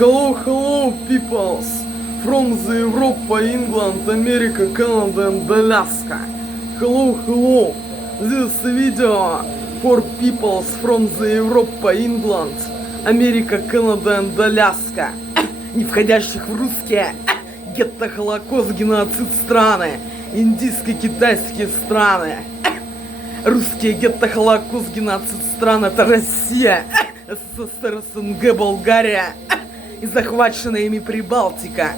Hello, hello, peoples from the Europe, England, America, Canada and Alaska. Hello, hello. This video for peoples from the Europe, England, America, Canada and Alaska, не входящих в русские, гетто-холокост-геноцид страны, индийско-китайские страны. Русские гетто-холокост-геноцид стран — это Россия, СССР, СНГ, Болгария и захваченная ими Прибалтика,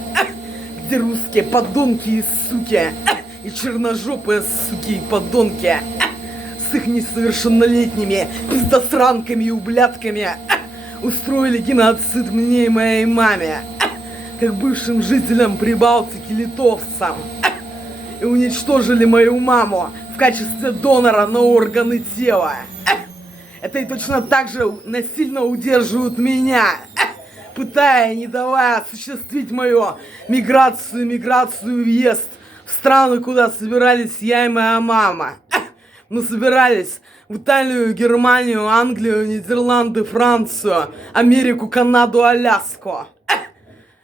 где русские подонки и суки, и черножёпые суки и подонки с их несовершеннолетними пиздосранками и ублядками устроили геноцид мне и моей маме, как бывшим жителям Прибалтики-Литовцам, и уничтожили мою маму в качестве донора на органы тела. Это и точно так же насильно удерживают меня, пытая, не давая осуществить мою миграцию, въезд в страны, куда собирались я и моя мама. Мы собирались в Италию, Германию, Англию, Нидерланды, Францию, Америку, Канаду, Аляску.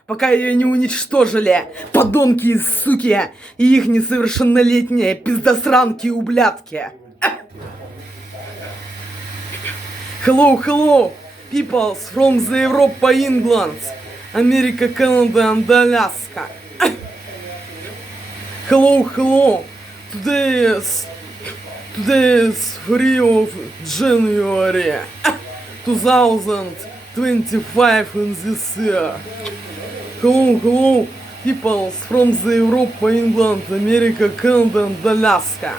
Пока ее не уничтожили подонки и суки и их несовершеннолетние пиздосранки и ублядки. Hello, hello, peoples from the Europe, England, America, Canada and Alaska. Hello, hello. Today is 3 of January 2025 in this year. Hello, hello, peoples from the Europe, England, America, Canada and Alaska.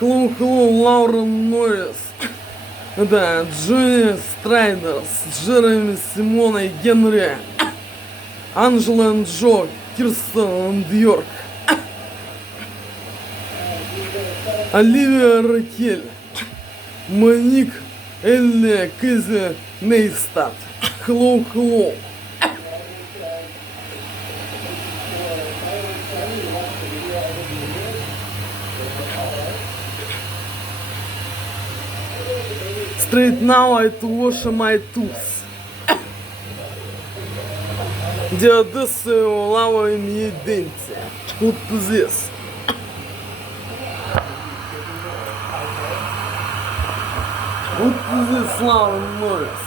Hello, hello, Lauren Norris. Да, Джонни Страйдерс, Джереми, Симона и Генри, Анжела и Джо, Кирстен и Йорк, Оливия Ракель, Моник, Элли, Кэзи, Нейстат. Hello, hello. Straight now I to wash my tooth. Де Одесою лавою мої денці. What is this? What is this loud noise?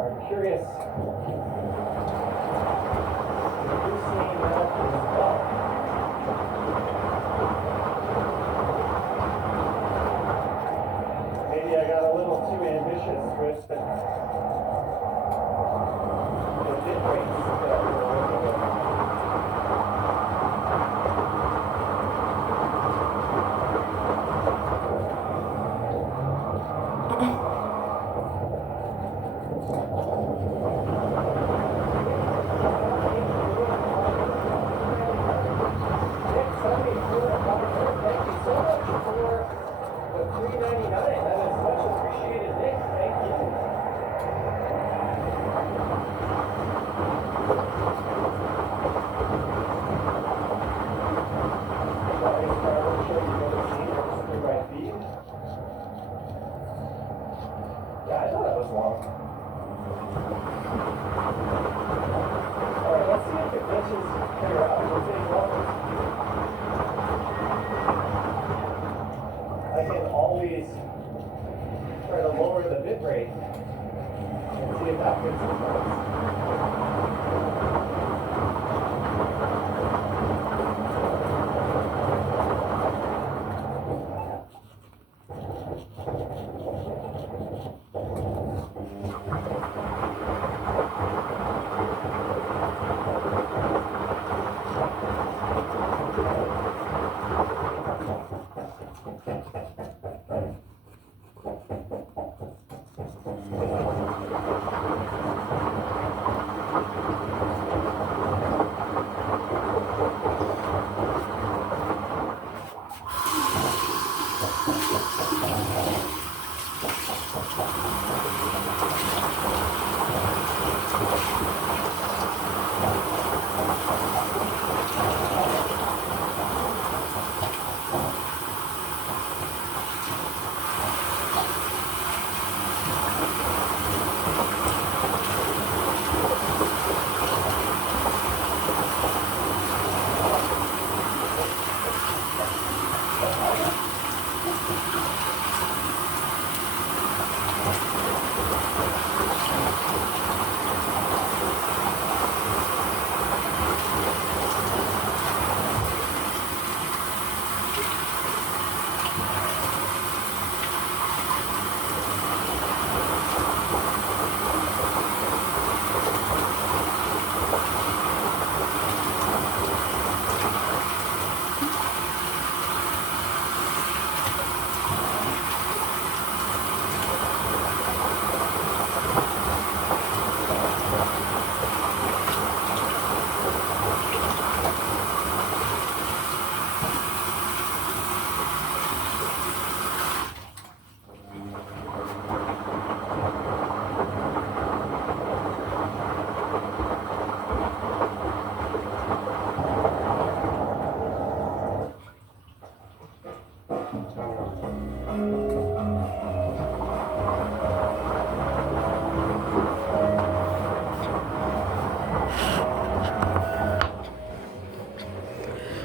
I'm curious. Maybe I got a little too ambitious with the bit rates that we're working with. Yeah, I thought it was long. Alright, let's see if the glitches figure out what they want. I can always try to lower the bit rate and see if that fixes things.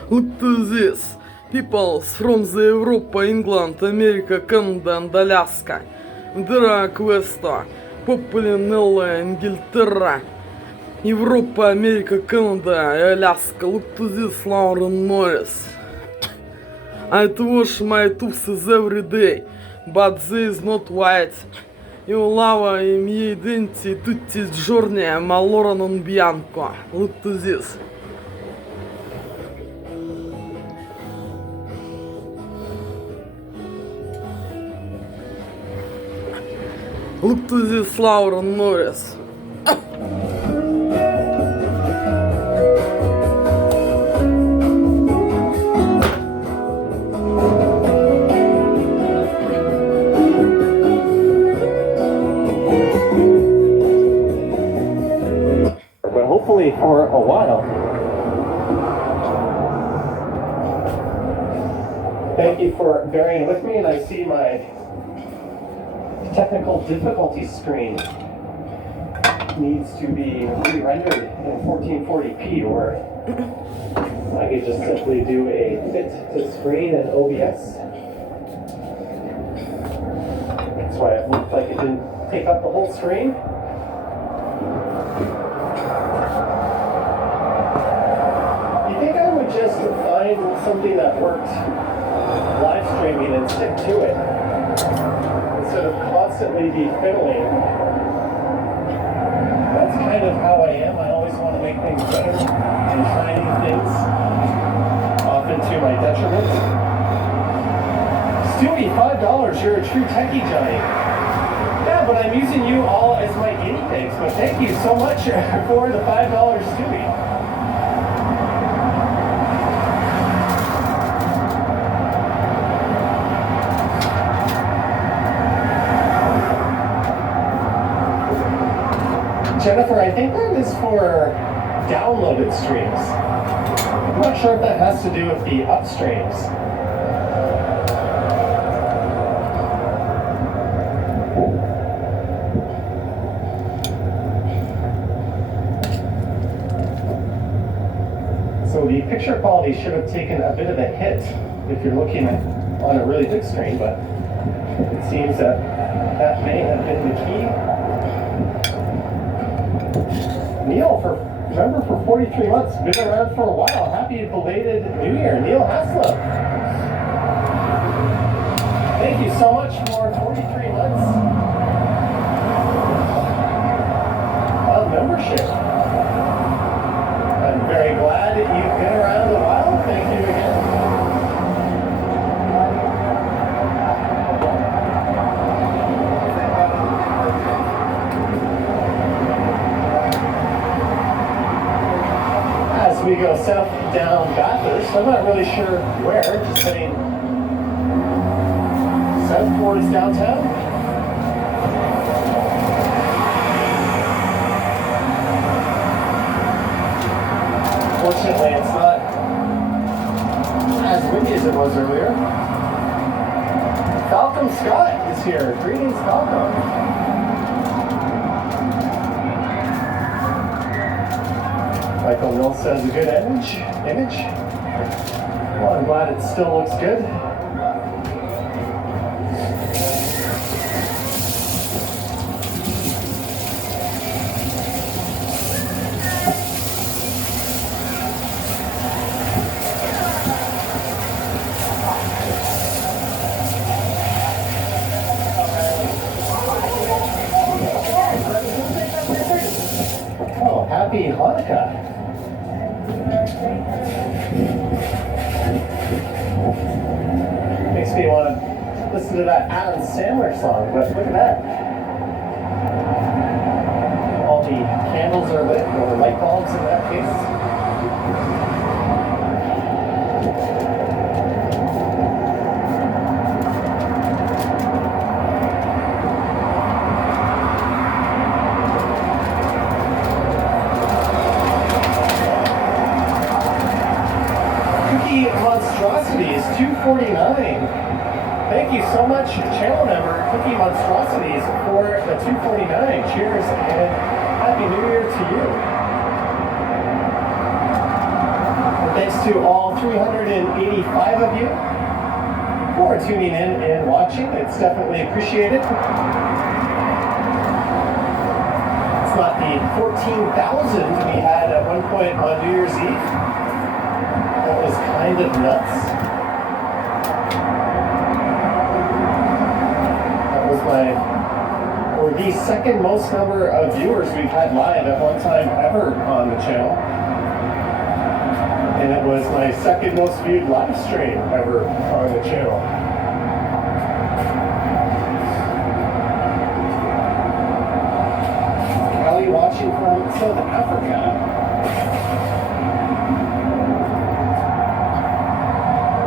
Look to this. People from the Europe, England, America, Canada and Alaska. Dra questo. Popoli nella Inghilterra. Европа, Америка, Канада и Аляска. Look to this, Lauren Morris. I wash my tooths every day, but they is not white. Io lavo I miei denti tutti i giorni, ma loro non bianco. Look to this. Look to this, Lauren Morris. But hopefully for a while. Thank you for bearing with me, and I see my technical difficulty screen needs to be re-rendered in 1440p, or I could just simply do a fit to screen in OBS. That's why it looked like it didn't take up the whole screen. You think I would just find something that worked live streaming and stick to it instead of constantly be fiddling? That's kind of how I am. I always want to make things better and try new things, often to my detriment. Stewie, $5, you're a true techie giant. Yeah, but I'm using you all as my guinea pigs, but thank you so much for the $5, Stewie. Jennifer, I think that is for downloaded streams. I'm not sure if that has to do with the upstreams. So the picture quality should have taken a bit of a hit if you're looking on a really big screen, but it seems that that may have been the key. Neil, remember for 43 months, been around for a while. Happy belated New Year, Neil Haslip. Thank you so much for 43 months of membership. I'm very glad that you've been around a while. Thank you again. We go south down Bathurst. I'm not really sure where, just heading south towards downtown. Fortunately, it's not as windy as it was earlier. Falcon Scott is here. Greetings, Falcon. Michael Mills says a good image. Well, I'm glad it still looks good. Oh, happy Hanukkah. Makes me want to listen to that Adam Sandler song, but look at that. All the candles are lit, or light bulbs in that case. Monstrosities, $2.49. Thank you so much, channel member Cookie Monstrosities, for the $2.49. Cheers and Happy New Year to you. And thanks to all 385 of you for tuning in and watching. It's definitely appreciated. It's not the 14,000 we had at one point on New Year's Eve. That was kind of nuts. That was or the second most number of viewers we've had live at one time ever on the channel. And it was my second most viewed live stream ever on the channel. Kelly watching from South Africa.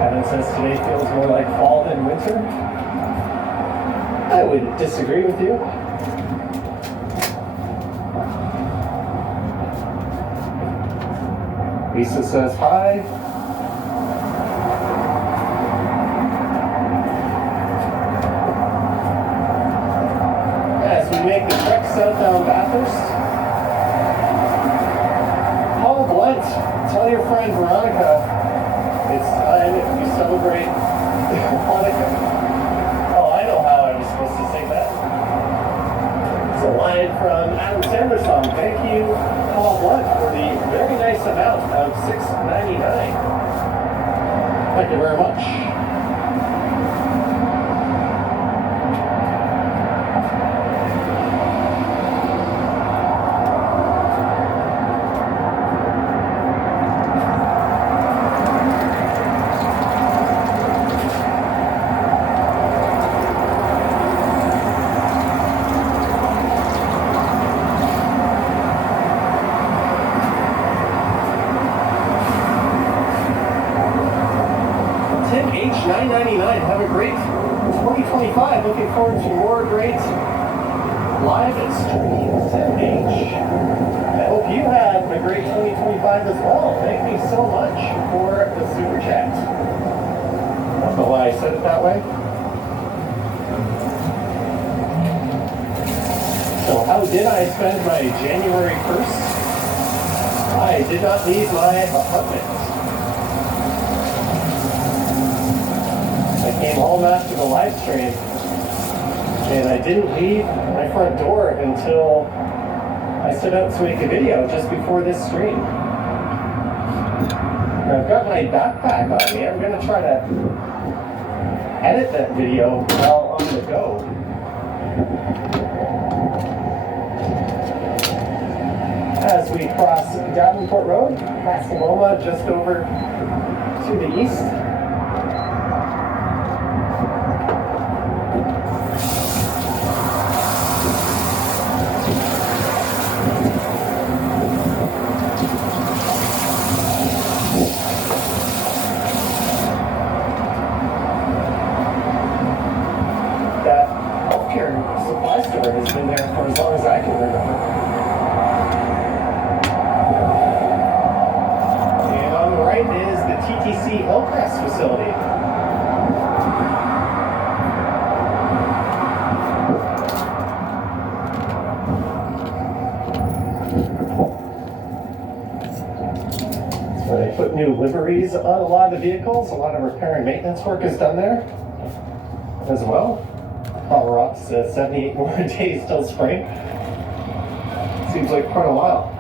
Evan says today feels more like fall than winter. I would disagree with you. Lisa says hi. As we make the trek southbound Bathurst, Paul Blunt, tell your friend Veronica it's time you celebrate Hanukkah. Oh, I know how I was supposed to sing that. It's a line from Adam Sanderson. Thank you, Paul Blunt, for the very nice amount of $6.99. Thank you very much. 999. Have a great 2025. Looking forward to more great live streams. 10H. I hope you have a great 2025 as well. Thank you so much for the super chat. I don't know why I said it that way. So how did I spend my January 1st? I did not leave my apartment. I came home after the live stream, and I didn't leave my front door until I set out to make a video just before this stream. And I've got my backpack on me. I'm going to try to edit that video while on the go. As we cross Davenport Road, past Loma, just over to the east. That healthcare supply store has been there for as long as I can remember. Is the TTC Hillcrest facility. So they put new liveries on a lot of the vehicles. A lot of repair and maintenance work is done there as well. Colorado's 78 more days till spring. Seems like quite a while.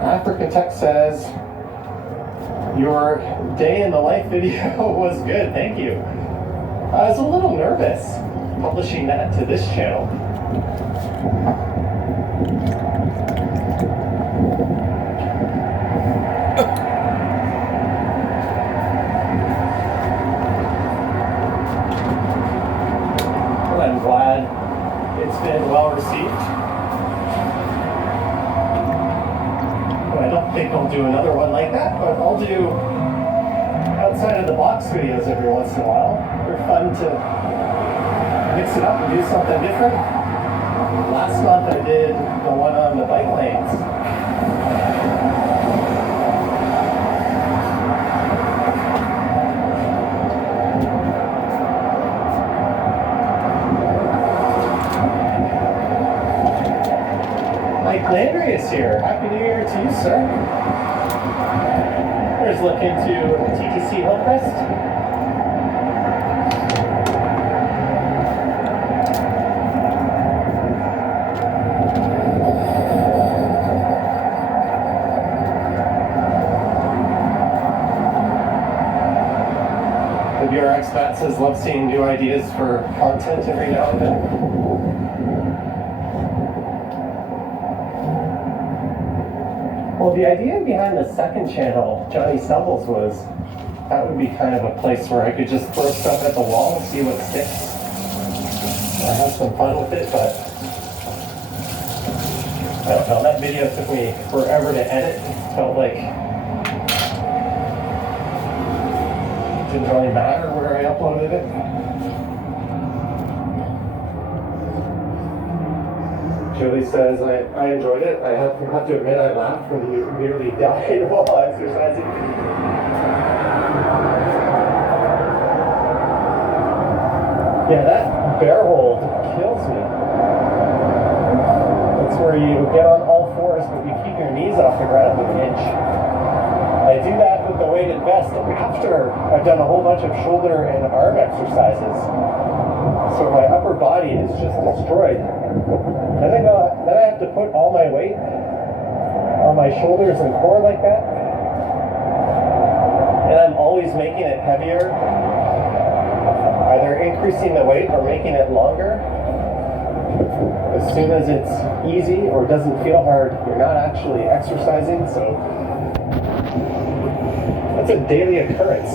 Africa Tech says, your day in the life video was good, thank you. I was a little nervous publishing that to this channel. Well, I'm glad it's been well received. I don't think I'll do another one like that, but I'll do outside of the box videos every once in a while. They're fun to mix it up and do something different. Last month I did the one on the bike lanes. My Landry is here. Happy New Year to you, sir. Here's a look into TTC Hillcrest. The VR expat says love seeing new ideas for content every now and then. Well, the idea behind the second channel, Johnny Stumbles, was that would be kind of a place where I could just throw stuff at the wall and see what sticks. I have some fun with it, but I don't know, that video took me forever to edit. It felt like it didn't really matter where I uploaded it. Julie says, I enjoyed it. I have to admit I laughed when you nearly died while exercising. Yeah, that bear hold kills me. That's where you get on all fours, but you keep your knees off the ground with an inch. I do that with the weighted vest after I've done a whole bunch of shoulder and arm exercises. So my upper body is just destroyed. Then I have to put all my weight on my shoulders and core like that. And I'm always making it heavier. Either increasing the weight or making it longer. As soon as it's easy or doesn't feel hard, you're not actually exercising, so that's a daily occurrence.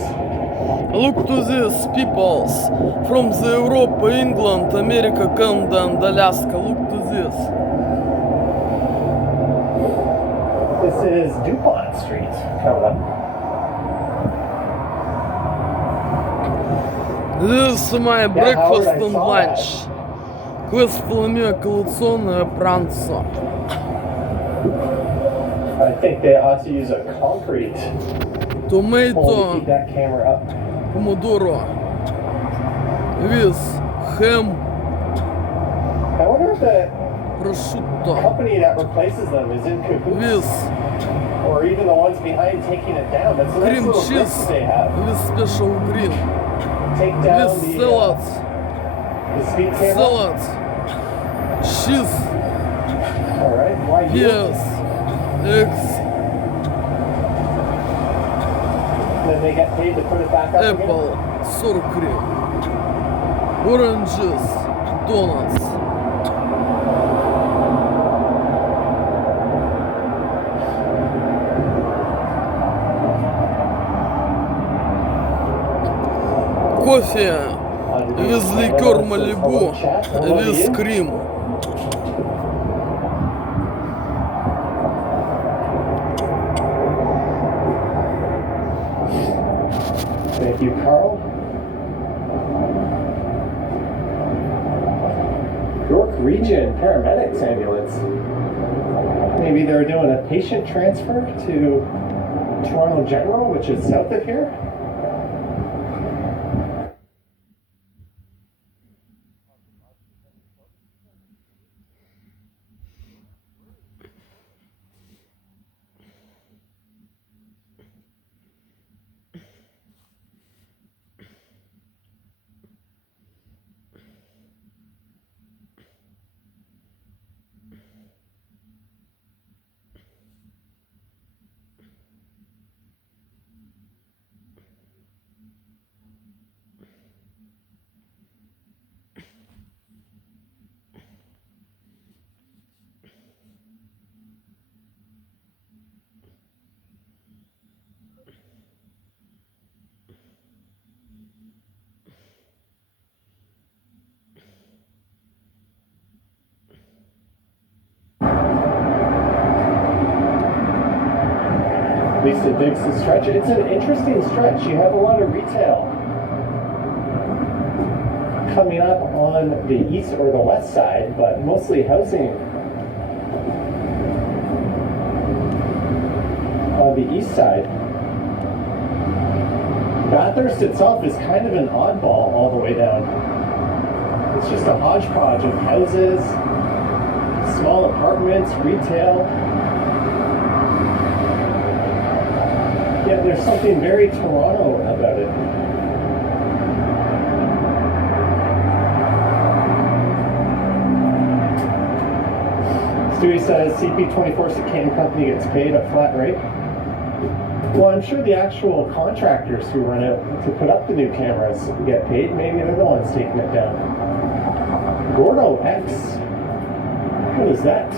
Look to this, peoples, from the Europe, England, America, Canada and Alaska. Look to this. This is DuPont Street, Canada. This is my breakfast and lunch. Questo mia colazione pranzo. I think they ought to use a concrete Tomato, pole to keep that camera up. pomodoro, with ham, I wonder if the prosciutto, company that replaces them is in cahoots, with or even the ones behind taking it down. That's a nice cream little cheese, risk they have. with special green, Take down with the salads, speed camera. salads, cheese, All right, why you? yes, eggs, Then they get paid to put it back up again. apple, sour cream, oranges, donuts. Кофе with liqueur Malibu with cream. Thank you, Carl. York Region Paramedics Ambulance. Maybe they're doing a patient transfer to Toronto General, which is south of here. Lisa digs the stretch. It's an interesting stretch. You have a lot of retail coming up on the east or the west side, but mostly housing on the east side. Bathurst itself is kind of an oddball all the way down. It's just a hodgepodge of houses, small apartments, retail. Yet there's something very Toronto about it. Stewie says CP24 Can Company gets paid a flat rate. Well, I'm sure the actual contractors who run it to put up the new cameras get paid. Maybe they're the ones taking it down. Gordo X. What is that?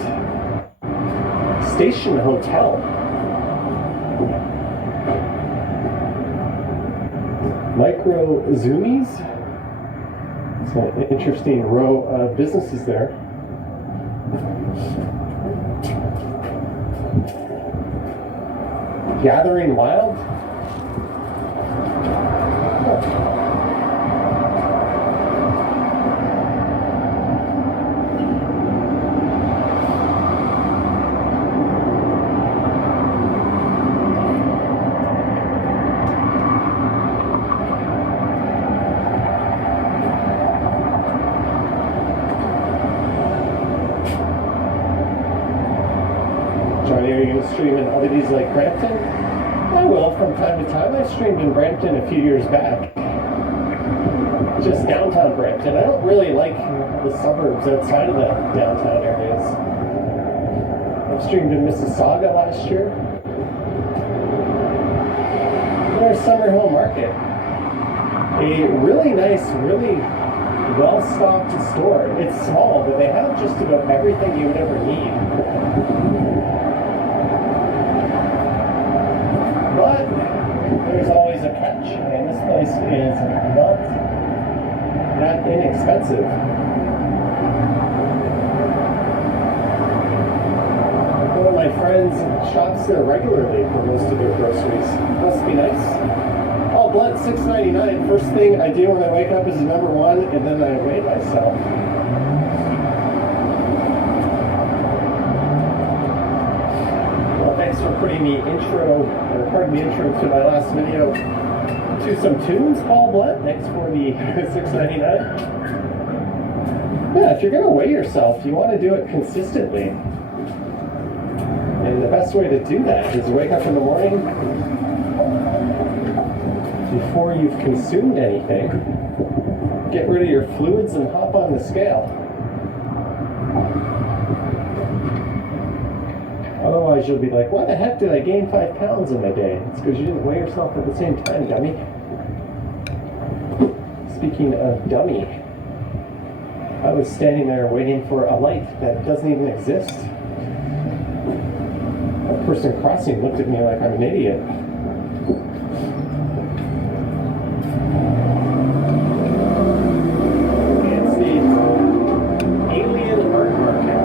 Station Hotel. Micro Zoomies. It's an interesting row of businesses there. Gathering Wild. Johnny, are you going to stream in oddities like Brampton? I will from time to time. I streamed in Brampton a few years back. Just downtown Brampton. I don't really like the suburbs outside of the downtown areas. I streamed in Mississauga last year. There's Summerhill Market. A really nice, really well-stocked store. It's small, but they have just about everything you would ever need. But there's always a catch, and this place is not that inexpensive. One of my friends shops there regularly for most of their groceries. Must be nice. All blunt, $6.99. First thing I do when I wake up is number one, and then I weigh myself. Thanks for putting the intro to my last video to some tunes, Paul Blunt. Thanks for the $6.99. Yeah, if you're going to weigh yourself, you want to do it consistently. And the best way to do that is wake up in the morning before you've consumed anything, get rid of your fluids and hop on the scale. Otherwise, you'll be like, why the heck did I gain 5 pounds in a day? It's because you didn't weigh yourself at the same time, dummy. Speaking of dummy, I was standing there waiting for a light that doesn't even exist. A person crossing looked at me like I'm an idiot. It's the alien art market.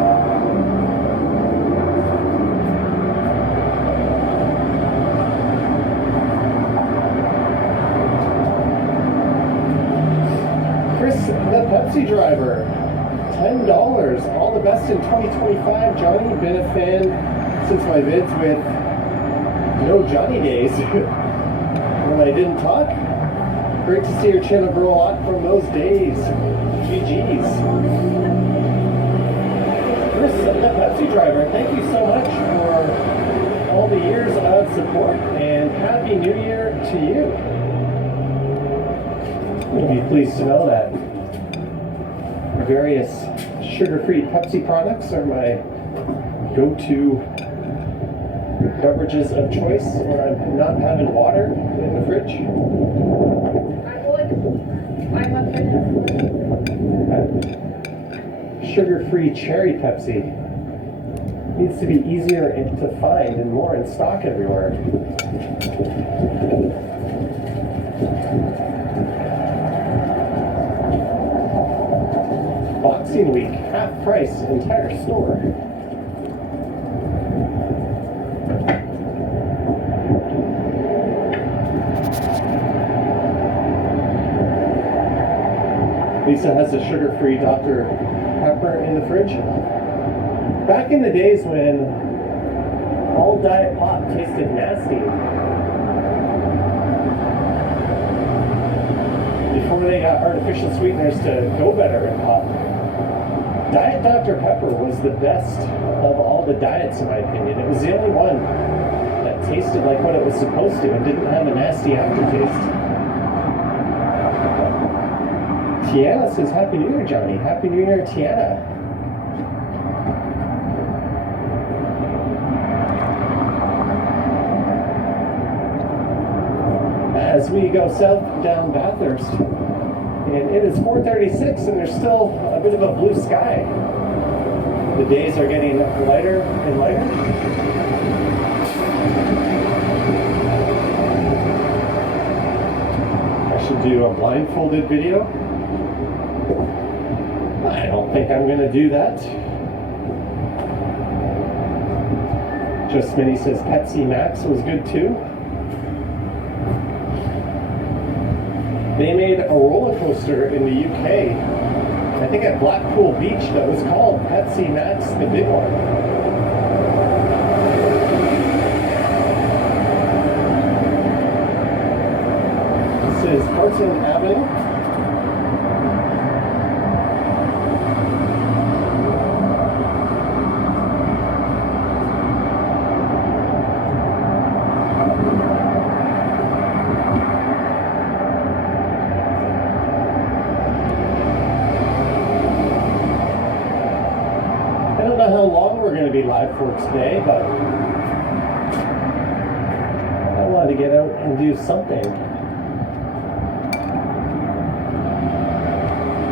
The Pepsi driver, $10. All the best in 2025, Johnny. Been a fan since my vids with No Johnny Days when I didn't talk. Great to see your channel grow a lot from those days. GG's. Chris, the Pepsi driver, thank you so much for all the years of support, and Happy New Year to you. You'll be pleased to know that various sugar-free Pepsi products are my go-to beverages of choice when I'm not having water in the fridge. Sugar-free cherry Pepsi needs to be easier to find and more in stock everywhere. Boxing Week, half price, entire store. Lisa has a sugar-free Dr. Pepper in the fridge. Back in the days when all diet pop tasted nasty, before they got artificial sweeteners to go better in pop, Diet Dr. Pepper was the best of all the diets, in my opinion. It was the only one that tasted like what it was supposed to and didn't have a nasty aftertaste. Tiana says, Happy New Year, Johnny. Happy New Year, Tiana. As we go south down Bathurst, and it is 4:36 and there's still a bit of a blue sky. The days are getting lighter and lighter. I should do a blindfolded video. I don't think I'm going to do that. Just Smitty says Pepsi Max was good too. They made a roller coaster in the UK, I think at Blackpool Beach, that was called Pepsi Max, the big one. This is Barton Avenue. Be live for today, but I wanted to get out and do something.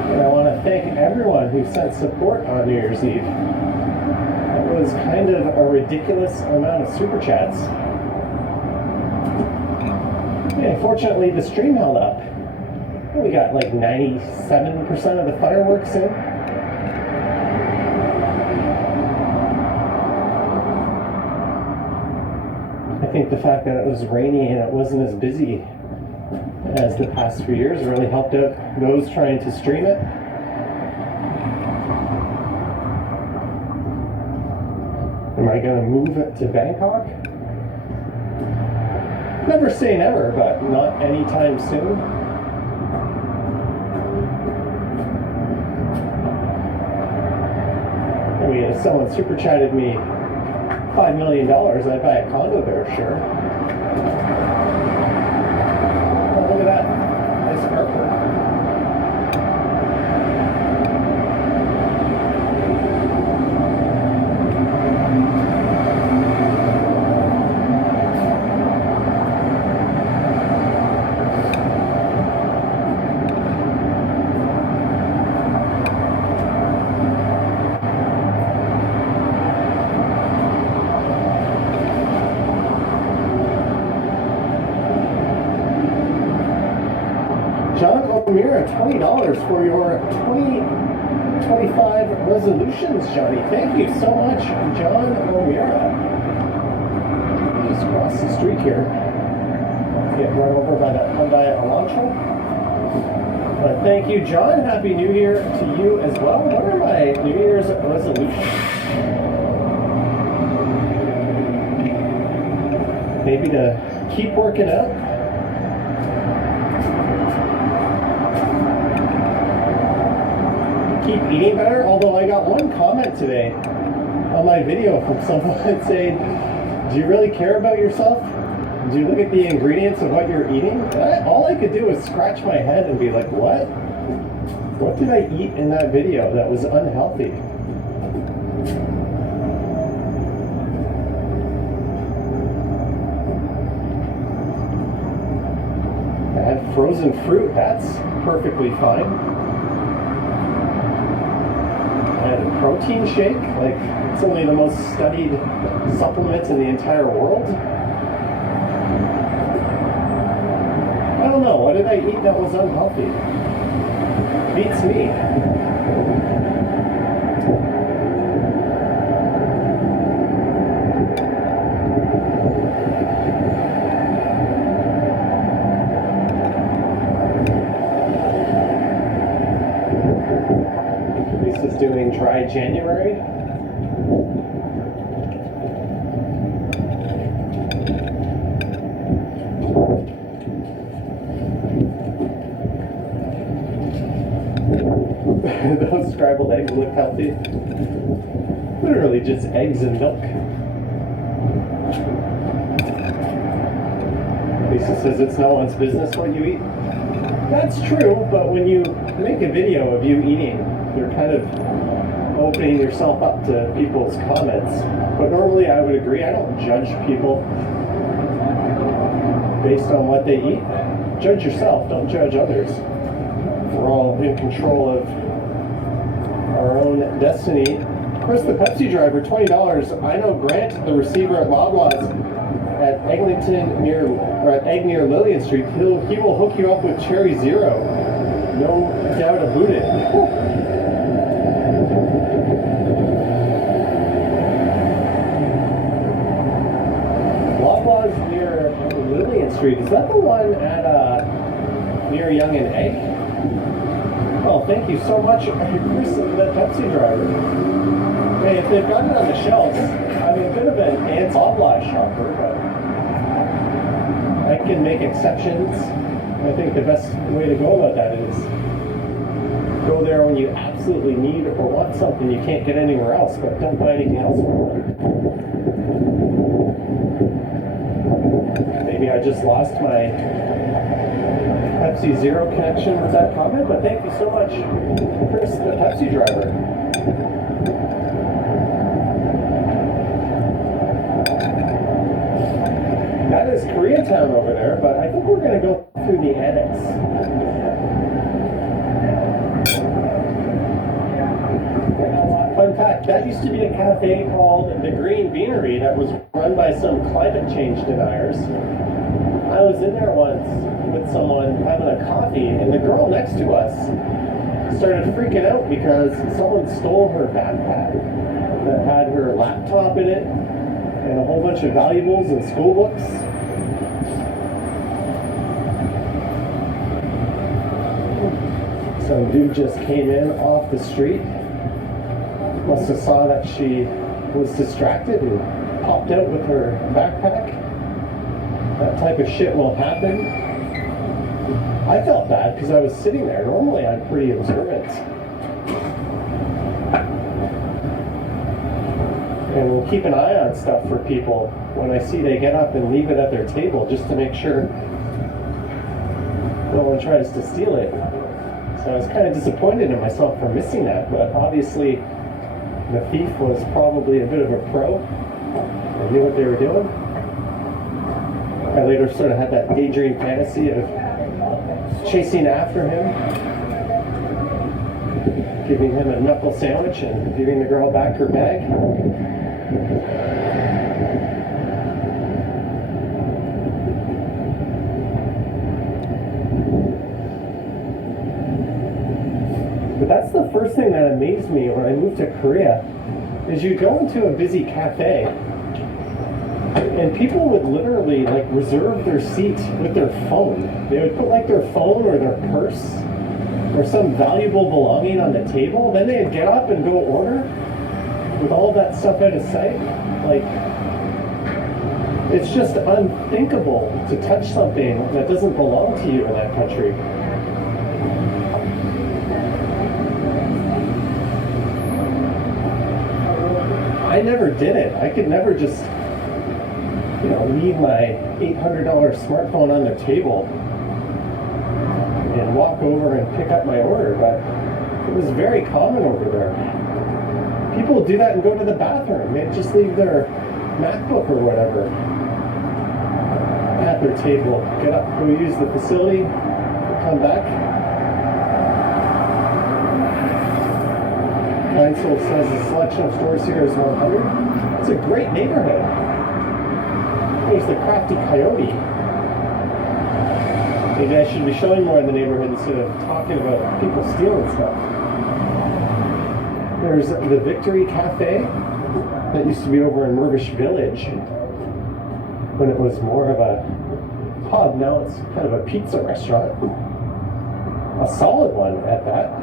And I want to thank everyone who sent support on New Year's Eve. It was kind of a ridiculous amount of super chats. And fortunately, the stream held up. We got like 97% of the fireworks in. I think the fact that it was rainy and it wasn't as busy as the past few years really helped out those trying to stream it. Am I going to move it to Bangkok? Never say never, but not anytime soon. I mean, if someone super chatted me $5 million, I'd buy a condo there, sure. Oh, look at that. Nice artwork. Mira, $20 for your 2025 resolutions, Johnny. Thank you so much, John O'Meara. Just cross the street here. Get run over by that Hyundai Elantra. But thank you, John. Happy New Year to you as well. What are my New Year's resolutions? Maybe to keep working out. Keep eating better, although I got one comment today on my video from someone saying, do you really care about yourself? Do you look at the ingredients of what you're eating? All I could do was scratch my head and be like, what? What did I eat in that video that was unhealthy? I had frozen fruit, that's perfectly fine. Protein shake, like it's only the most studied supplement in the entire world. I don't know, what did I eat that was unhealthy? Beats me. Doing dry January. Those scrambled eggs look healthy. Literally just eggs and milk. Lisa says it's no one's business what you eat. That's true, but when you make a video of you eating, you're kind of opening yourself up to people's comments. But normally I would agree, I don't judge people based on what they eat. Judge yourself, don't judge others. We're all in control of our own destiny. Of course, the Pepsi driver, $20. I know Grant, the receiver at Loblaws at Eglinton at Egg near Lillian Street, he will hook you up with Cherry Zero. No doubt about it. Loblaws near Lillian Street, is that the one at near Young and Egg? Oh, thank you so much, Chris, the Pepsi driver. Hey, if they've got it on the shelves, I'm a bit of an anti-Loblaws shopper, but I can make exceptions. I think the best way to go about that is go there when you absolutely need or want something you can't get anywhere else, but don't buy anything else for it. Maybe I just lost my Pepsi Zero connection with that comment, but thank you so much, Chris, the Pepsi driver. That is Koreatown over there, but I think we're going to go through the annex. Fun fact, that used to be a cafe called the Green Beanery that was run by some climate change deniers. I was in there once with someone having a coffee, and the girl next to us started freaking out because someone stole her backpack that had her laptop in it and a whole bunch of valuables and school books. Some dude just came in off the street. Must have saw that she was distracted and popped out with her backpack. That type of shit will happen. I felt bad because I was sitting there. Normally I'm pretty observant. And we'll keep an eye on stuff for people when I see they get up and leave it at their table just to make sure no one tries to steal it. So I was kind of disappointed in myself for missing that, but obviously the thief was probably a bit of a pro. They knew what they were doing. I later sort of had that daydream fantasy of chasing after him, giving him a knuckle sandwich and giving the girl back her bag. But that's the first thing that amazed me when I moved to Korea, is you go into a busy cafe and people would literally like reserve their seat with their phone. They would put like their phone or their purse or some valuable belonging on the table, then they'd get up and go order with all of that stuff out of sight. Like, it's just unthinkable to touch something that doesn't belong to you in that country. I never did it. I could never just, leave my $800 smartphone on the table and walk over and pick up my order, but it was very common over there. People do that and go to the bathroom. They just leave their MacBook or whatever at their table. Get up, go use the facility, come back. Heinzel says the selection of stores here is 100. It's a great neighborhood. There's the Crafty Coyote. Maybe I should be showing more in the neighborhood instead of talking about people stealing stuff. There's the Victory Cafe that used to be over in Mirvish Village when it was more of a pub. Now it's kind of a pizza restaurant. A solid one at that.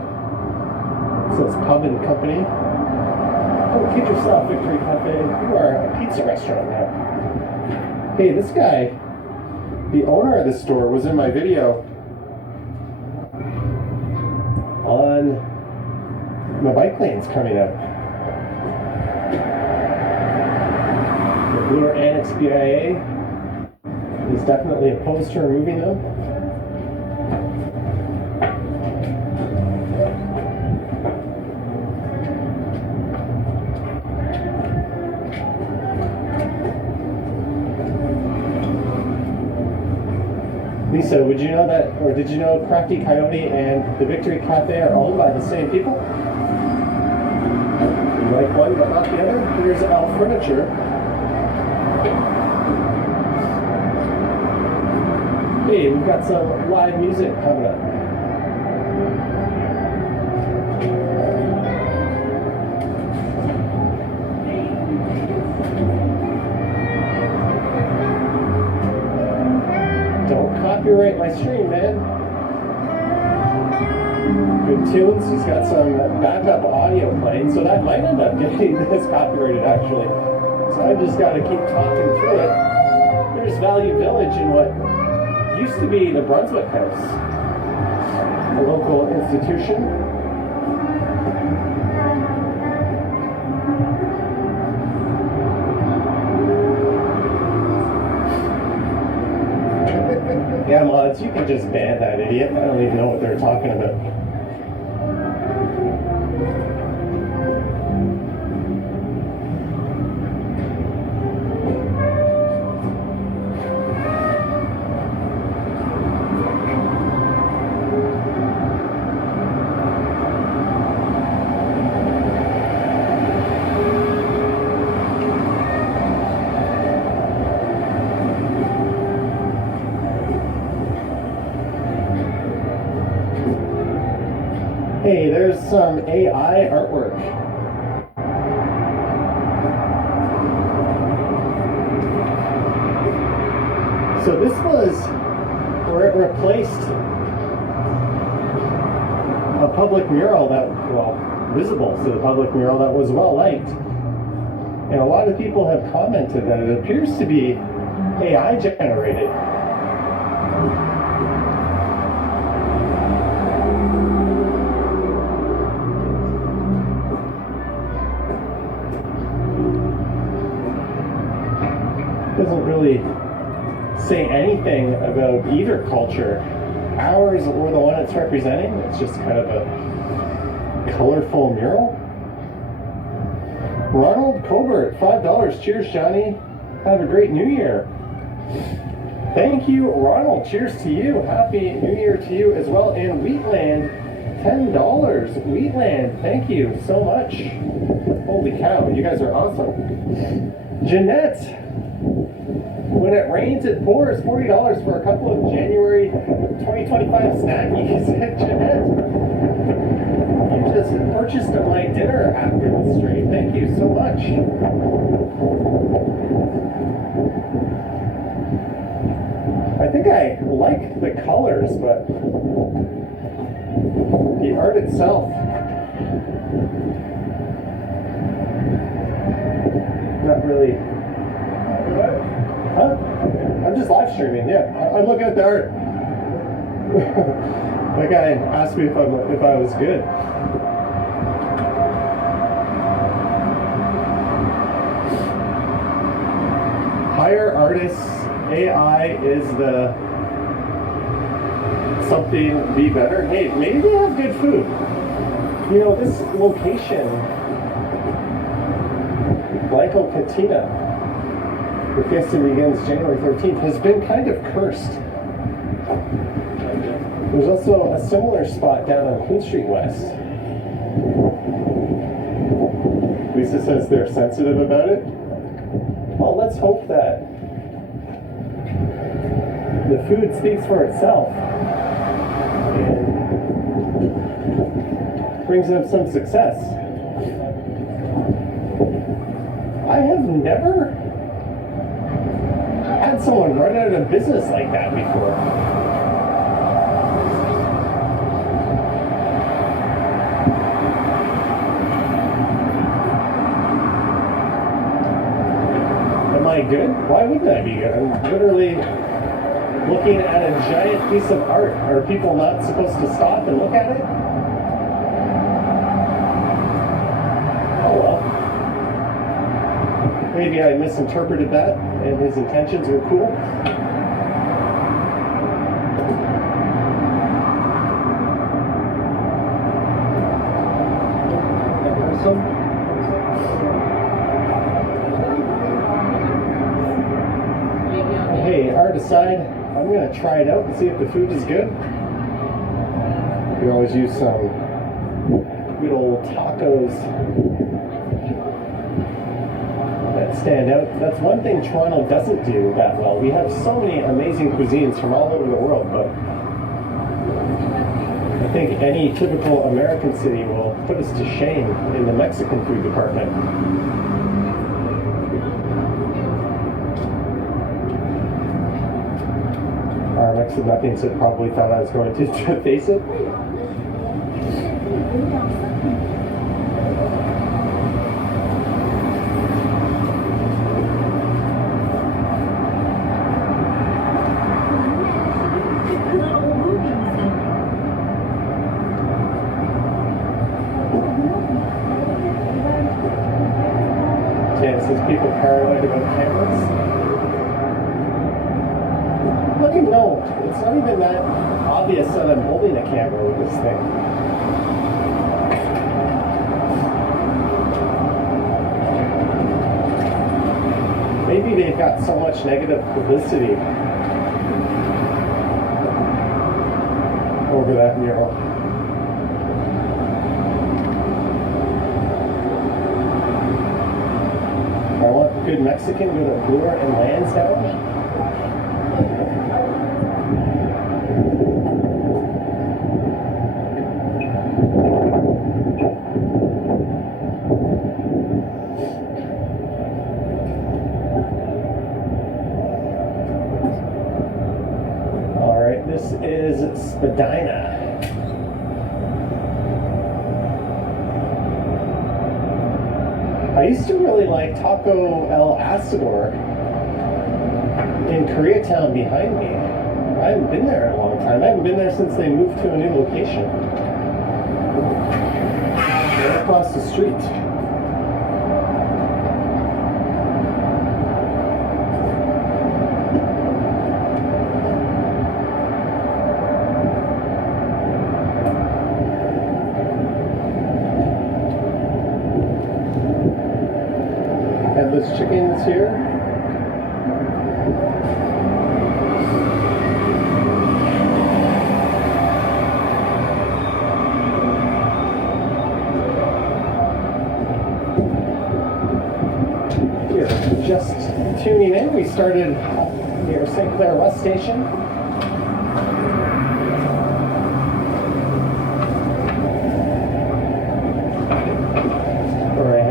It says Pub and Company. Don't kid yourself, Victory Cafe. You are a pizza restaurant now. Hey, this guy, the owner of the store, was in my video on the bike lanes coming up. The Blue Annex BIA is definitely opposed to removing them. Lisa, would you know that, or did you know Crafty Coyote and the Victory Cafe are owned by the same people? You like one but not the other? Here's Al Furniture. Hey, we've got some live music coming up. Copyright my stream, man. Good tunes. He's got some backup audio playing, so that might end up getting this copyrighted actually. So I've just got to keep talking through it. There's Value Village in what used to be the Brunswick House, a local institution. Yeah, mods, you can just ban that idiot. I don't even know what they're talking about. Hey, there's some AI artwork. So this was where it replaced a public mural that, well, visible to the public mural that was well liked. And a lot of people have commented that it appears to be AI generated. Doesn't really say anything about either culture, ours or the one it's representing. It's just kind of a colorful mural. Ronald Colbert, $5. Cheers, Johnny. Have a great New Year. Thank you, Ronald. Cheers to you. Happy New Year to you as well. And Wheatland, $10. Wheatland, thank you so much. Holy cow, you guys are awesome. Jeanette, when it rains, it pours. $40 for a couple of January 2025 snackies. Jeanette, you just purchased my dinner after the stream. Thank you so much. I think I like the colors, but the art itself, not really. Huh? I'm just live streaming, yeah. I'm looking at the art. That guy asked me if I was good. Hire artists, AI is the something be better. Hey, maybe they have good food. You know, this location, Blanco Cantina, the fiesta begins January 13th, has been kind of cursed. There's also a similar spot down on Queen Street West. Lisa says they're sensitive about it. Well, let's hope that the food speaks for itself and brings them some success. I have never had someone run out of business like that before. Am I good? Why wouldn't I be good? I'm literally looking at a giant piece of art. Are people not supposed to stop and look at it? maybe I misinterpreted that and his intentions were cool. Hey, hard to decide. I'm gonna try it out and see if the food is good. We always use some good old tacos that stand out. That's one thing Toronto doesn't do that well. We have so many amazing cuisines from all over the world, but I think any typical American city will put us to shame in the Mexican food department. Our Mexican, that being said, probably thought I was going to face it. People paranoid about cameras. Look, no, it's not even that obvious that I'm holding a camera with this thing. Maybe they've got so much negative publicity over that mural. I want good Mexican with a Bloor and Lansdowne. All right, this is Spadina. I used to really like Taco El Asador in Koreatown behind me. I haven't been there in a long time. I haven't been there since they moved to a new location. Right across the street. Headless chickens here. Here, just tuning in, we started near St. Clair West Station.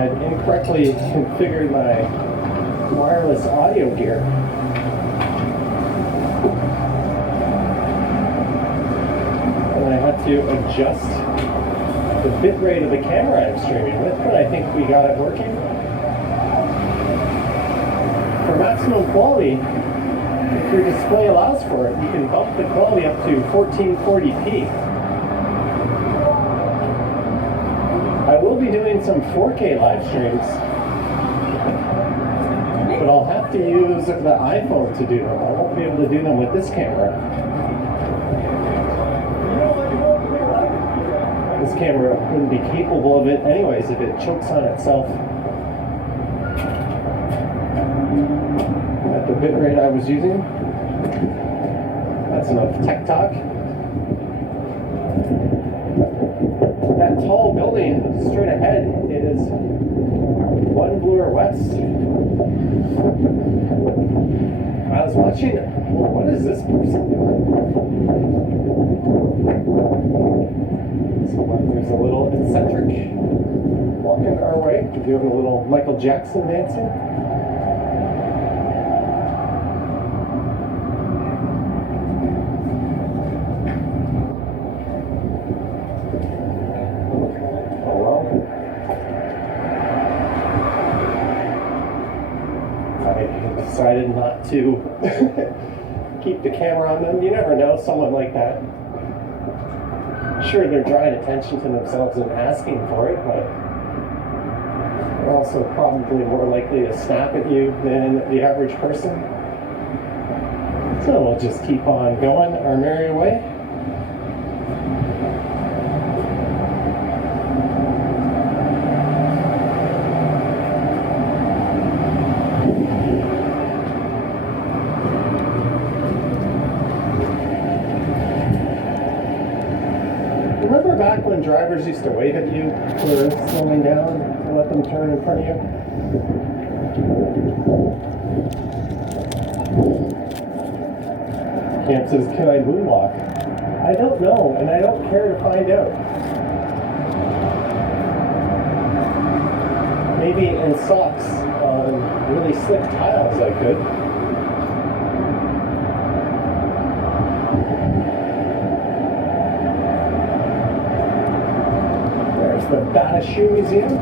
Incorrectly configured my wireless audio gear. And I had to adjust the bit rate of the camera I'm streaming with, but I think we got it working. For maximum quality, if your display allows for it, you can bump the quality up to 1440p. I will be doing some 4K live streams, but I'll have to use the iPhone to do them. I won't be able to do them with this camera. This camera wouldn't be capable of it anyways if it chokes on itself at the bit rate I was using. That's enough tech talk. That tall building straight ahead is One Bloor West. I was watching, what is this person doing? So there's a little eccentric walking our way, doing a little Michael Jackson dancing. Decided not to keep the camera on them. You never know, someone like that. Sure, they're drawing attention to themselves and asking for it, but well, also probably more likely to snap at you than the average person. So we'll just keep on going our merry way. Remember back when drivers used to wave at you for slowing down to let them turn in front of you? Camp says, can I moonwalk? I don't know, and I don't care to find out. Maybe in socks on really slick tiles I could. There's the Bata Shoe Museum.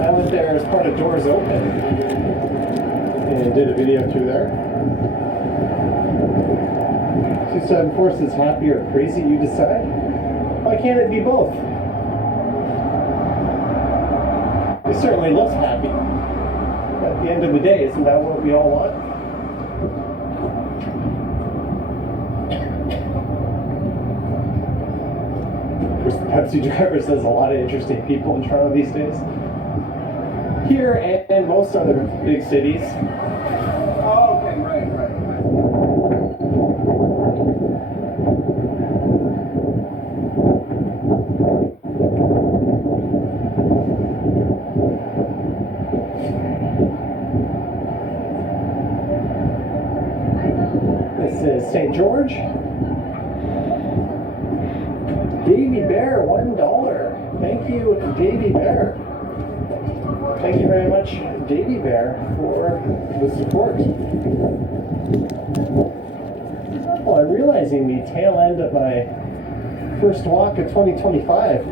I went there as part of Doors Open and did a video through there. 274 says happy or crazy, you decide. Why can't it be both? It certainly looks happy. At the end of the day, isn't that what we all want? Of course, the Pepsi driver says a lot of interesting people in Toronto these days. Here and most other big cities. Oh, okay, right. This is St. George. Davy Bear, $1. Thank you, Davy Bear. Thank you very much, Davy Bear, for the support. Well, I'm realizing the tail end of my first walk of 2025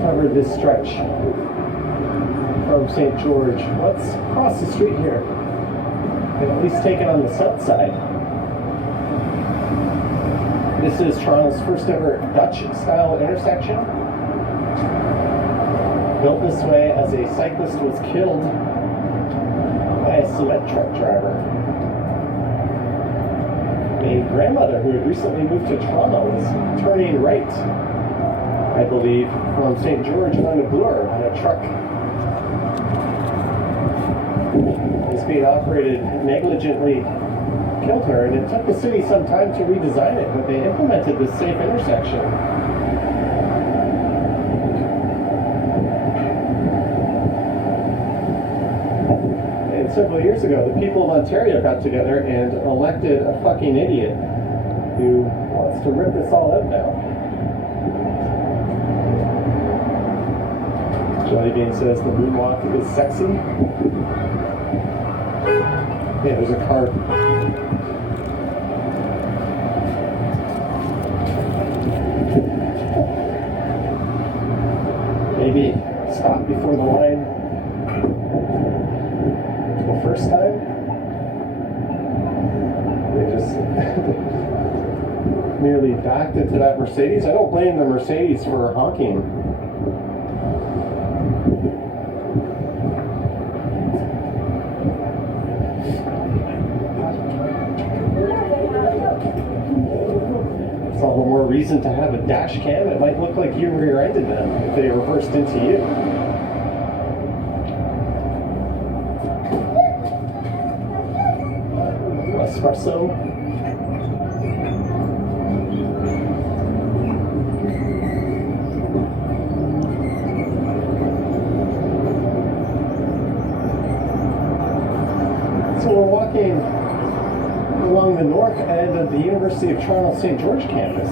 covered this stretch from St. George. Let's cross the street here and at least take it on the south side. This is Toronto's first ever Dutch-style intersection. Built this way as a cyclist was killed by a cement truck driver. A grandmother who had recently moved to Toronto was turning right, I believe, from St. George on to Bloor on a truck. This being operated negligently killed her, and it took the city some time to redesign it, but they implemented this safe intersection. And several years ago, the people of Ontario got together and elected a fucking idiot who wants to rip this all up now. Johnny Bean says the moonwalk is sexy. Yeah, there's a car. Maybe stop before the line the first time. They just nearly backed into that Mercedes. I don't blame the Mercedes for honking. It's all the more reason to have a dash cam. It might look like you rear-ended them if they reversed into you. Espresso. So we're walking along the north end of the University of Toronto St. George campus.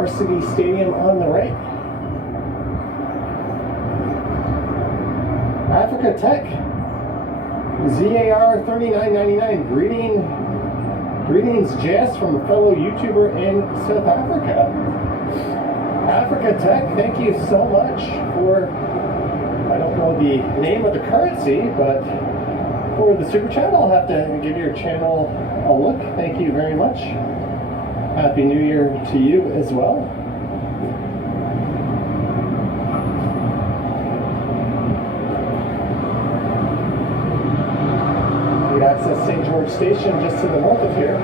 Varsity Stadium on the right. Africa Tech, ZAR 39.99. Greetings, Jess, from a fellow YouTuber in South Africa. Africa Tech, thank you so much for, I don't know the name of the currency, but for the super chat, I'll have to give your channel a look. Thank you very much. Happy New Year to you as well. You access St. George Station just to the north of here.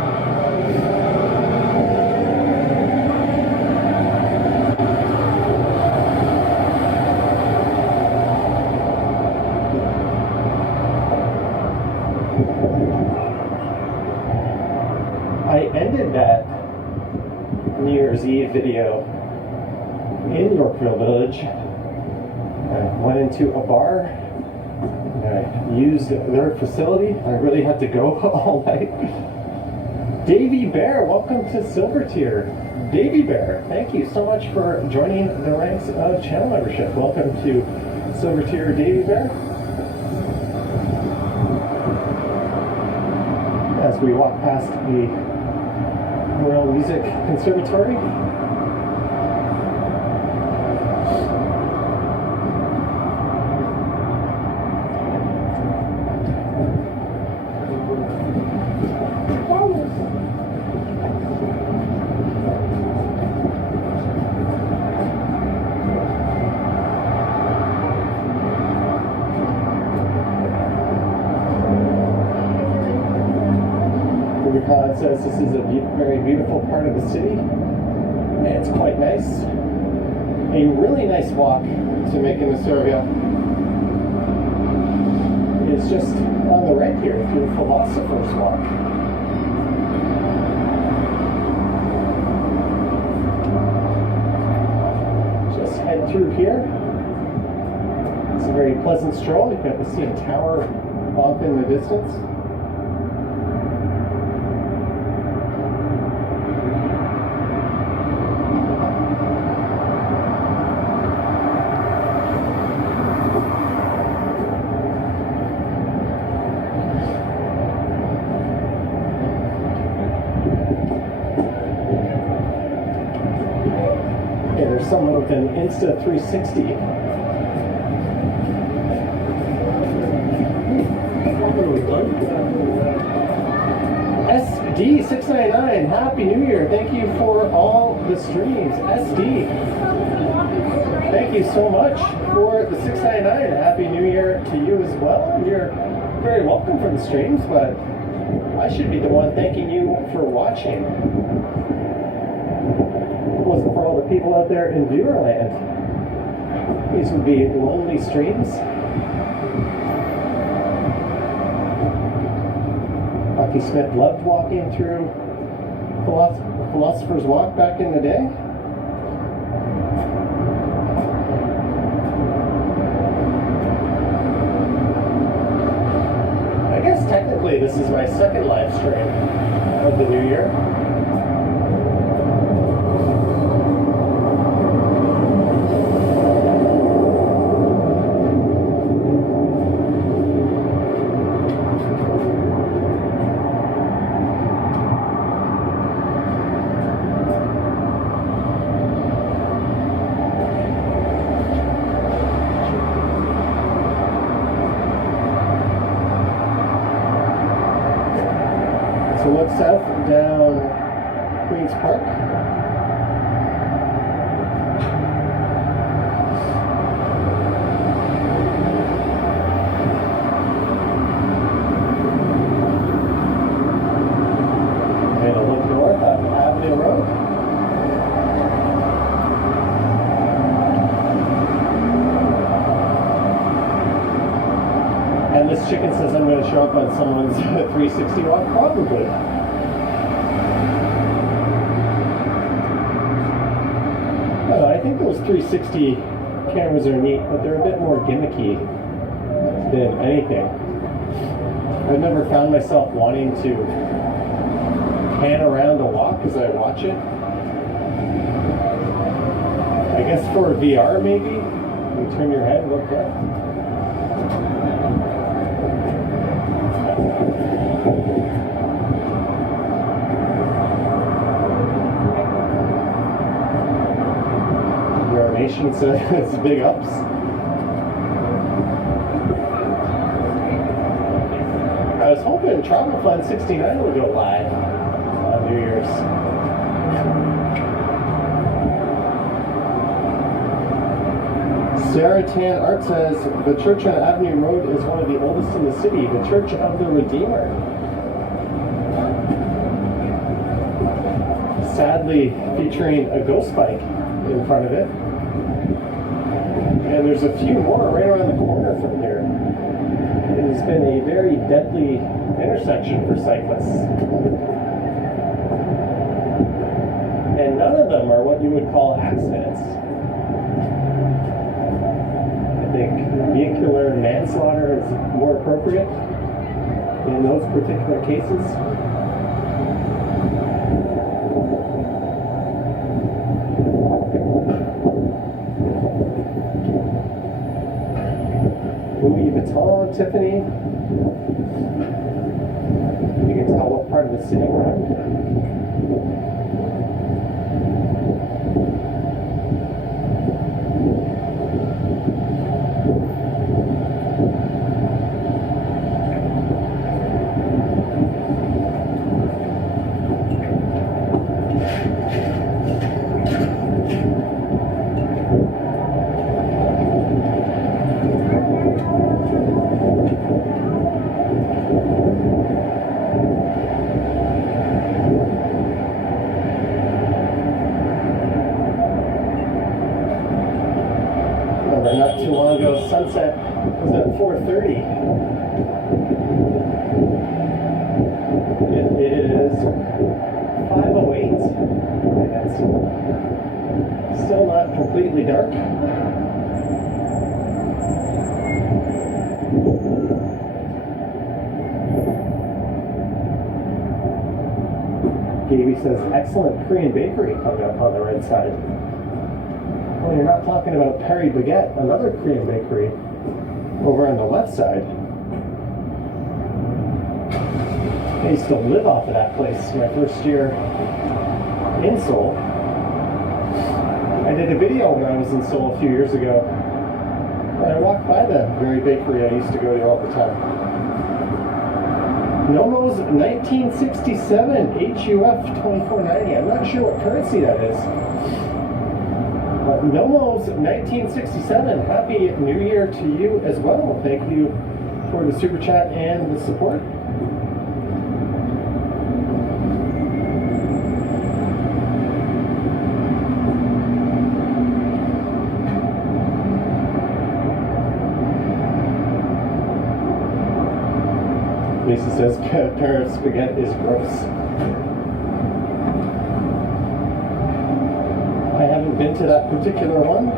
I ended that New Year's Eve video in Yorkville Village. I went into a bar. I used their facility. I really had to go all night. Davy Bear, welcome to Silver Tier. Davy Bear, thank you so much for joining the ranks of channel membership. Welcome to Silver Tier, Davy Bear. As we walk past the Royal Music Conservatory. It says this is a very beautiful part of the city, and it's quite nice. A really nice walk to make in this area is just on the right here through Philosopher's Walk. Just head through here. It's a very pleasant stroll. You can see a tower off in the distance. Someone with an Insta 360. SD699, Happy New Year. Thank you for all the streams. SD, thank you so much for the 699. Happy New Year to you as well. You're very welcome for the streams, but I should be the one thanking you for watching. Wasn't for all the people out there in Viewerland. These would be lonely streams. Bucky Smith loved walking through Philosopher's Walk back in the day. I guess technically this is my second live stream of the new year. So look south down Queen's Park. And a look north on Avenue Road. And this chicken says I'm going to show up on someone's 360 walk, probably. I think those 360 cameras are neat, but they're a bit more gimmicky than anything. I've never found myself wanting to pan around a walk as I watch it. guess for VR maybe, you turn your head and look left. Your nation says big ups. I was hoping Travel Fund 69 would go live on New Year's. Sarah Tan Art says, the church on Avenue Road is one of the oldest in the city, the Church of the Redeemer. Sadly featuring a ghost bike in front of it. And there's a few more right around the corner from here. It has been a very deadly intersection for cyclists. And none of them are what you would call accidents. I think vehicular manslaughter is more appropriate in those particular cases. Louis Vuitton, Tiffany. You can tell what part of the city we're in. Not too long ago, sunset was at 4:30. It is 5:08, and it's still not completely dark. Gaby says, excellent Korean bakery coming up on the right side. Well, you're not talking about Perry Baguette, another Korean bakery, over on the left side. I used to live off of that place my first year in Seoul. I did a video when I was in Seoul a few years ago, and I walked by the very bakery I used to go to all the time. Nomo's 1967 HUF 2490. I'm not sure what currency that is. Nomo's 1967, Happy New Year to you as well. Thank you for the super chat and the support. Lisa says Paris spaghetti is gross. I haven't been to that particular one.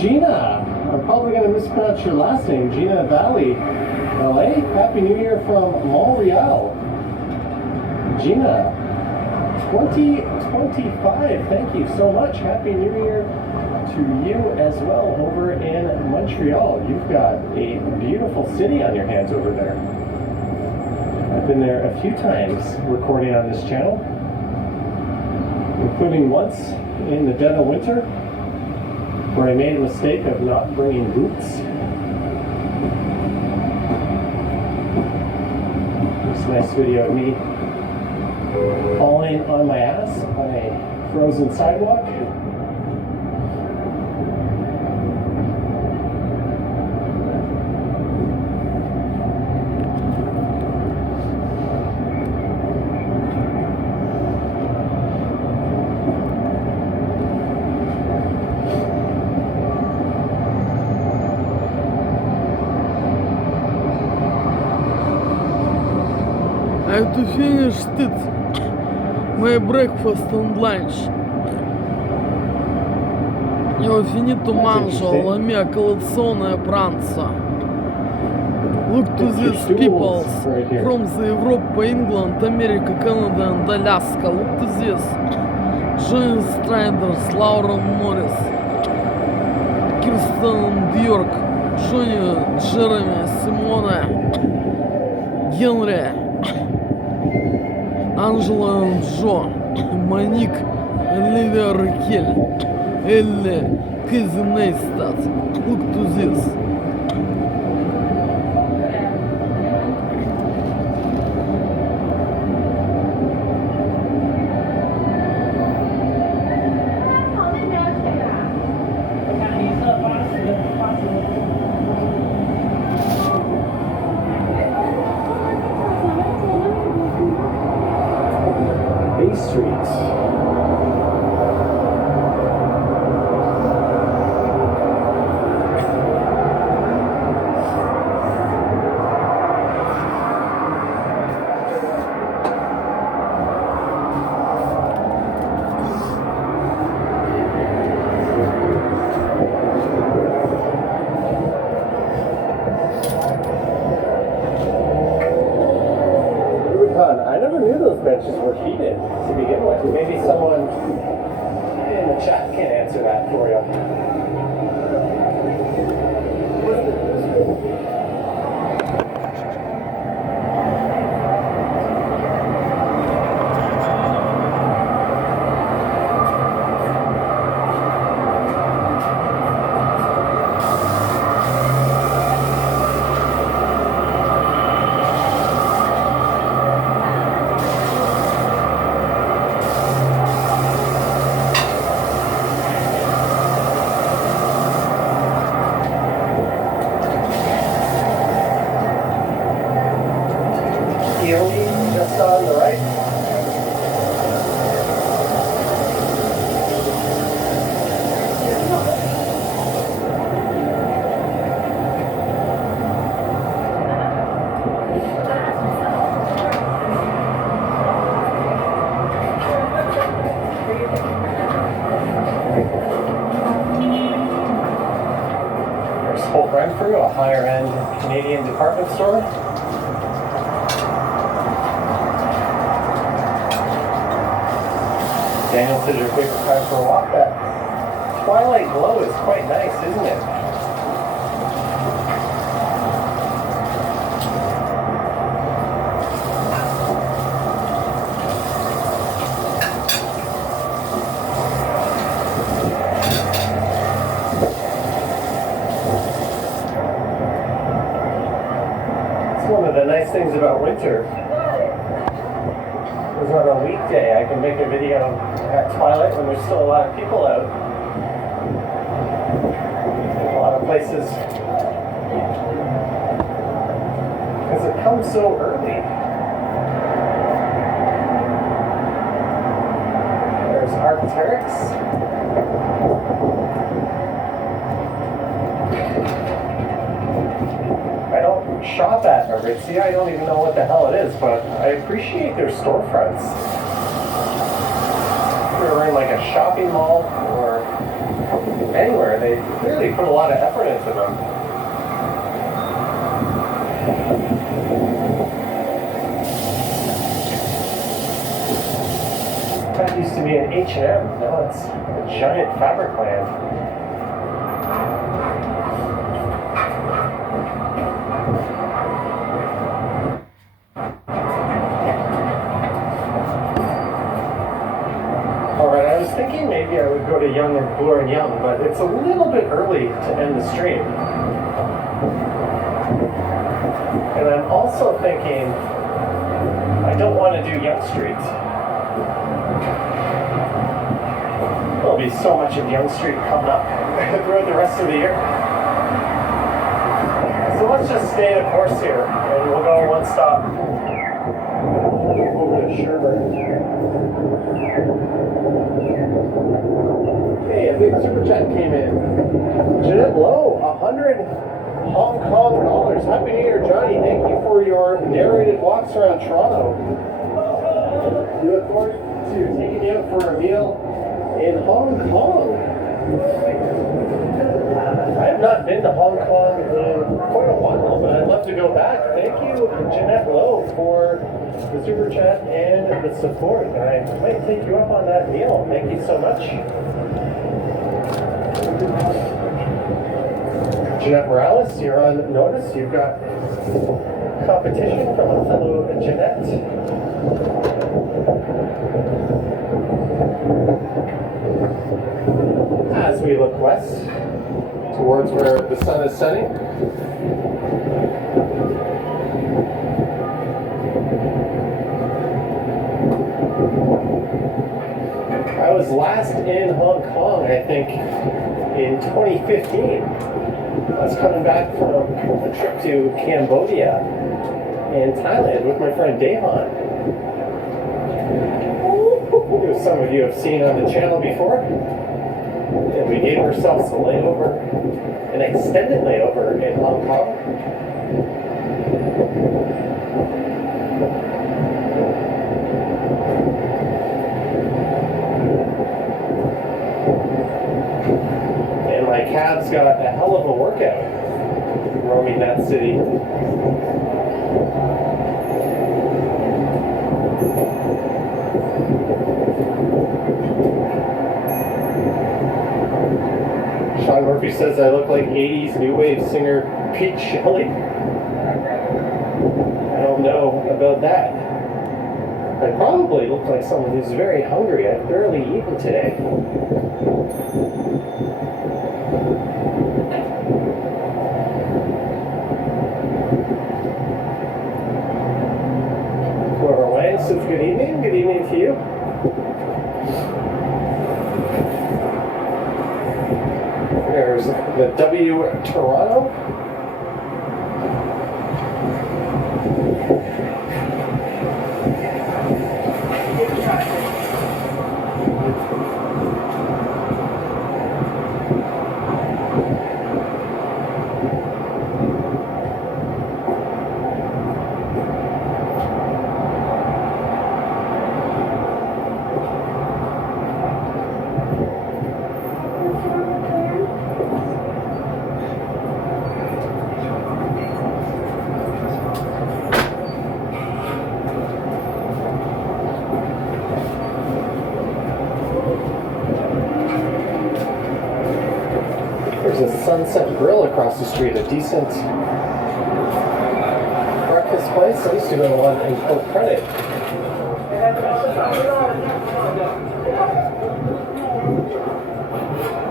Gina, I'm probably going to mispronounce your last name. Gina Valley, LA. Happy New Year from Montreal. Gina, 2025. Thank you so much. Happy New Year to you as well over in Montreal. You've got a beautiful city on your hands over there. I've been there a few times recording on this channel, including once in the dead of winter where I made a mistake of not bringing boots. This nice video of me falling on my ass on a frozen sidewalk. To finish it, my breakfast and lunch. E ho finito mangio la mia colazione pranzo. Look to these people from the Europe, England, America, Canada and Alaska. Look to this. Джонни Страйдерс, Лаурен Моррис, Кирстен Бьорк, Джонни Джереми, Симона, Генри, Анжела Джо, Моник, Оливия Рикель, Элли, Кэзи Нейстат. Look to this. These streets. I never knew those benches were heated to begin with. Maybe someone in the chat can answer that for you. Just on the right. There's Holt Renfrew, a higher-end Canadian department store. Daniel says your favorite time for a walk. That twilight glow is quite nice, isn't it? It's one of the nice things about winter. On a weekday, I can make a video at twilight when there's still a lot of people out. A lot of places, because it comes so early. There's Arc'teryx. I don't shop at Aritzia. I don't even know what the hell it is, but I appreciate their storefronts. If you're in like a shopping mall or anywhere, they really put a lot of effort into them. That used to be an H&M. Now it's a giant fabric land. Thinking maybe I would go to Young and Bloor and Young, but it's a little bit early to end the stream. And I'm also thinking I don't want to do Young Street. There'll be so much of Young Street coming up throughout the rest of the year. So let's just stay the course here, and we'll go one stop over to Sherburne. Hey, a big super chat came in. Jeanette Lowe, 100 Hong Kong dollars. Happy New Year, Johnny. Thank you for your narrated walks around Toronto. We look forward to taking you out for a meal in Hong Kong. I have not been to Hong Kong in quite a while, but I'd love to go back. Thank you, Jeanette Lowe. for the super chat and the support. I might take you up on that deal. Thank you so much. Jeanette Morales, you're on notice. You've got competition from a fellow Jeanette. As we look west towards where the sun is setting, I was last in Hong Kong, I think, in 2015. I was coming back from a trip to Cambodia and Thailand with my friend Dehan, who some of you have seen on the channel before. And we gave ourselves a layover, an extended layover in Hong Kong. And my calves got a hell of a workout roaming that city. Sean Murphy says I look like 80s new wave singer Pete Shelley. I don't know about that. I probably look like someone who's very hungry. I've barely eaten today. Whoever Wang says good evening. Good evening to you. There's the W Toronto. There's a Sunset Grill across the street, a decent breakfast place. I used to go to one in Port Credit.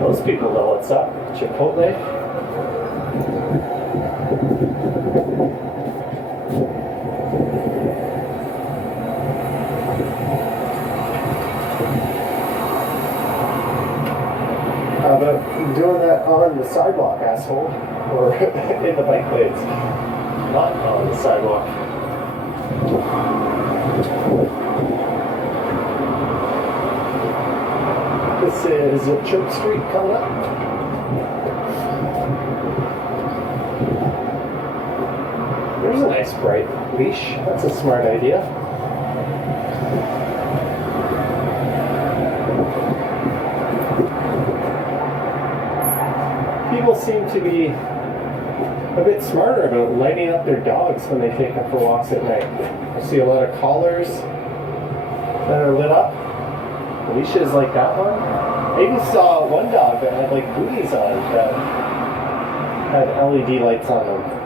Most people know what's up. Chipotle. How about doing that on the sidewalk, asshole? Or in the bike lanes? Not on the sidewalk. This is Church Street coming up. There's a nice bright leash. That's a smart idea. People seem to be a bit smarter about lighting up their dogs when they take them for walks at night. I see a lot of collars that are lit up. Leashes like that one. I even saw one dog that had like booties on that had LED lights on them.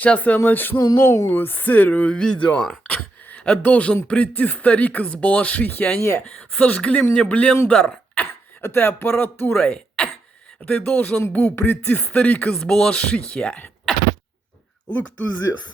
Сейчас я начну новую серию видео. Должен прийти старик из Балашихи, они сожгли мне блендер этой аппаратурой. Ты должен был прийти старик из Балашихи. Look to this.